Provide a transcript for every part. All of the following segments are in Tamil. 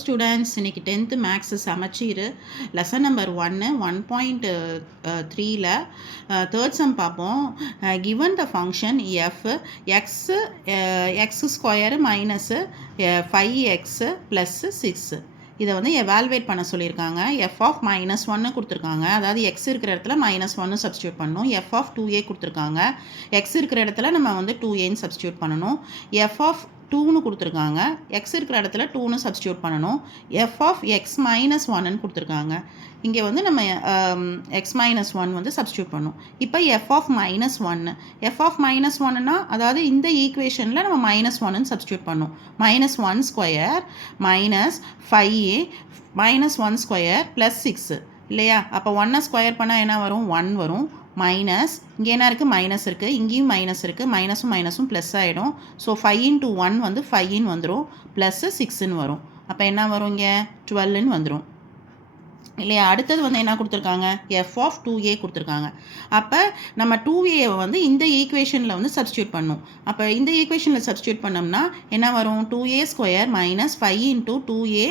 ஸ்டூடெண்ட்ஸ், இன்னைக்கு 10th மேக்ஸ் சமச்சீர் லெசன் நம்பர் 1.3ல தேர்ட் சம் பார்ப்போம். Given the function F X square minus 5x plus 6 இதை வந்து எவால்வேட் பண்ண சொல்லியிருக்காங்க. எஃப் ஆஃப் -1 கொடுத்துருக்காங்க. அதாவது எக்ஸ் இருக்கிற இடத்துல -1 சப்ஸ்டியூட் பண்ணணும். எஃப் ஆஃப் 2a கொடுத்துருக்காங்க. எக்ஸ் இருக்கிற இடத்துல நம்ம வந்து 2aன்னு சப்ஸ்டியூட் பண்ணணும். எஃப் ஆஃப் 2ன்னு கொடுத்துருக்காங்க. எக்ஸ் இருக்கிற இடத்துல 2ன்னு சப்ஸ்டியூட் பண்ணணும். எஃப் ஆஃப் எக்ஸ் -1ன்னு கொடுத்துருக்காங்க. இங்கே வந்து நம்ம எக்ஸ் -1 வந்து சப்ஸ்டியூட் பண்ணணும். இப்போ எஃப் ஆஃப் -1 எஃப் ஆஃப் -1னா அதாவது இந்த ஈக்குவேஷனில் நம்ம -1ன்னு சப்ஸ்டியூட் பண்ணணும். -1 ஸ்கொயர் மைனஸ் 5 -1 ஸ்கொயர் ப்ளஸ் 6 இல்லையா? அப்போ 1 ஸ்கொயர் பண்ணால் என்ன வரும்? 1 வரும். மைனஸ் இங்கே என்ன இருக்குது? மைனஸ் இருக்குது. இங்கேயும் மைனஸ் இருக்குது. மைனஸும் மைனஸும் ப்ளஸ் ஆகிடும். ஸோ 5 × 1 வந்து 5ன்னு வந்துடும். ப்ளஸ்ஸு 6ன்னு வரும். அப்போ என்ன வரும்? இங்கே 12ன்னு வந்துடும் இல்லையா? அடுத்தது வந்து என்ன கொடுத்துருக்காங்க? எஃப் ஆஃப் 2a கொடுத்துருக்காங்க. அப்போ நம்ம 2a வந்து இந்த ஈக்குவேஷனில் வந்து சப்ஸ்டியூட் பண்ணணும். அப்போ இந்த ஈக்குவேஷனில் சப்ஸ்டியூட் பண்ணோம்னா என்ன வரும்? 2a square minus 5 × 2a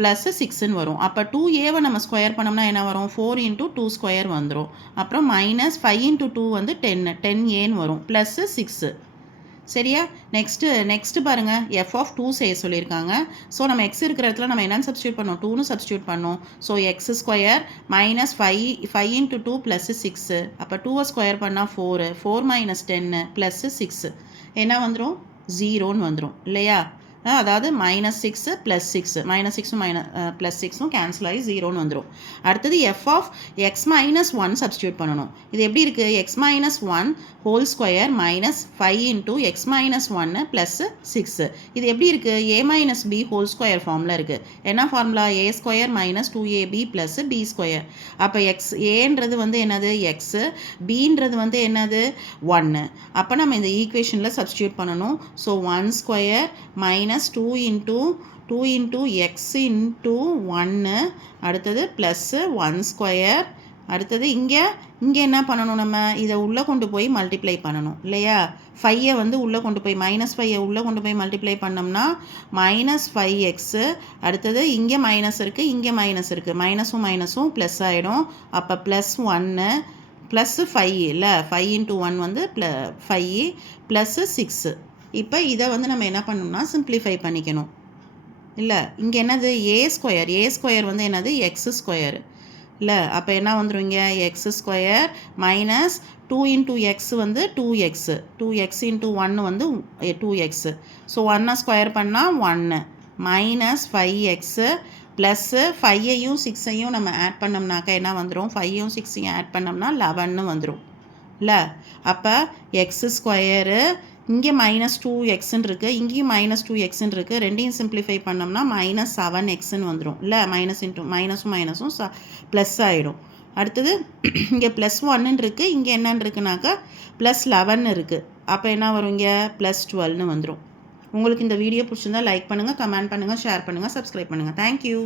plus 6ன்னு வரும். அப்போ 2aவை நம்ம ஸ்கொயர் பண்ணோம்னா என்ன வரும்? 4 × 2 ஸ்கொயர் வந்துடும். அப்புறம் மைனஸ் 5 × 2 வந்து 10aன்னு வரும். ப்ளஸ்ஸு 6 சரியா? நெக்ஸ்ட்டு பாருங்கள். எஃப் ஆஃப் 2 செய்ய சொல்லியிருக்காங்க. ஸோ நம்ம எக்ஸ் இருக்கிற இடத்துல நம்ம என்னென்னு சப்ஸ்டியூட் பண்ணோம்? 2ன்னு சப்ஸ்டியூட் பண்ணோம். So X square minus 5 × 2 plus 6. அப்போ 2வை ஸ்கொயர் பண்ணால் 4 -10 ப்ளஸ் 6 என்ன வந்துடும்? 0ன்னு வந்துடும் இல்லையா? அதாவது -6 ப்ளஸ் 6 -6ம் ப்ளஸ் 6ம் கேன்சல் ஆகி 0ன்னு வந்துடும். அடுத்தது எஃப் ஆஃப் எக்ஸ் -1 சப்ஸ்டியூட் பண்ணணும். இது எப்படி இருக்குது? X -1 whole square minus 5 × X -1 plus 6 இது எப்படி இருக்குது? a - b ஹோல் ஸ்கொயர் ஃபார்மில் இருக்குது. என்ன formula? a square minus 2ab plus b square. அப்போ எக்ஸ் ஏன்றது வந்து என்னது? எக்ஸு. பீன்றது வந்து என்னது? 1. அப்போ நம்ம இந்த ஈக்குவேஷனில் சப்ஸ்டியூட் பண்ணணும். ஸோ 1 ஸ்கொயர் மைனஸ் 2 × x × 1 அடுத்தது ப்ளஸ்ஸு 1 ஸ்கொயர். அடுத்தது இங்கே என்ன பண்ணணும்? நம்ம இதை உள்ளே கொண்டு போய் மல்டிப்ளை பண்ணணும் இல்லையா? 5ஐ வந்து உள்ளே கொண்டு போய் -5ஐ உள்ளே கொண்டு போய் மல்டிப்ளை பண்ணோம்னா -5x. அடுத்தது இங்கே மைனஸ் இருக்குது, இங்கே மைனஸ் இருக்குது. மைனஸும் ப்ளஸ் ஆகிடும். அப்போ +1 ப்ளஸ்ஸு 5 இல்லை? 5 × 1 வந்து 5 ப்ளஸ்ஸு 6. இப்போ இதை வந்து நம்ம என்ன பண்ணணும்னா சிம்பிளிஃபை பண்ணிக்கணும் இல்லை? இங்கே என்னது? ஏ ஸ்கொயர் வந்து என்னது? எக்ஸ் ஸ்கொயர் இல்லை? அப்போ என்ன வந்துடும்? இங்கே எக்ஸ் ஸ்கொயர் மைனஸ் 2 × x வந்து 2x × 1 வந்து 2x. ஸோ 1 ஸ்கொயர் பண்ணால் 1 மைனஸ் 5x ப்ளஸ்ஸு 5ஐயும் 6ஐயும் நம்ம ஆட் பண்ணோம்னாக்கா என்ன வந்துடும்? 5ஐயும் 6ஐயும் ஆட் பண்ணோம்னா 11ன்னு வந்துடும் இல்லை? அப்போ எக்ஸ் ஸ்கொயரு இங்கே -2xன்னு இருக்குது, இங்கேயும் -2xன்னு இருக்குது. ரெண்டையும் சிம்பிளிஃபை பண்ணோம்னா -7xன்னு வந்துடும் இல்லை? மைனஸும் ப்ளஸ் ஆகிடும். அடுத்தது இங்கே +1 இருக்குது, இங்கே என்னன்னு இருக்குனாக்கா +11 இருக்குது. அப்போ என்ன வரும்? இங்கே +12ன்னு வந்துடும். உங்களுக்கு இந்த வீடியோ பிடிச்சிருந்தா லைக் பண்ணுங்கள், கமெண்ட் பண்ணுங்கள், ஷேர் பண்ணுங்கள், சப்ஸ்கிரைப் பண்ணுங்கள். தேங்க்யூ.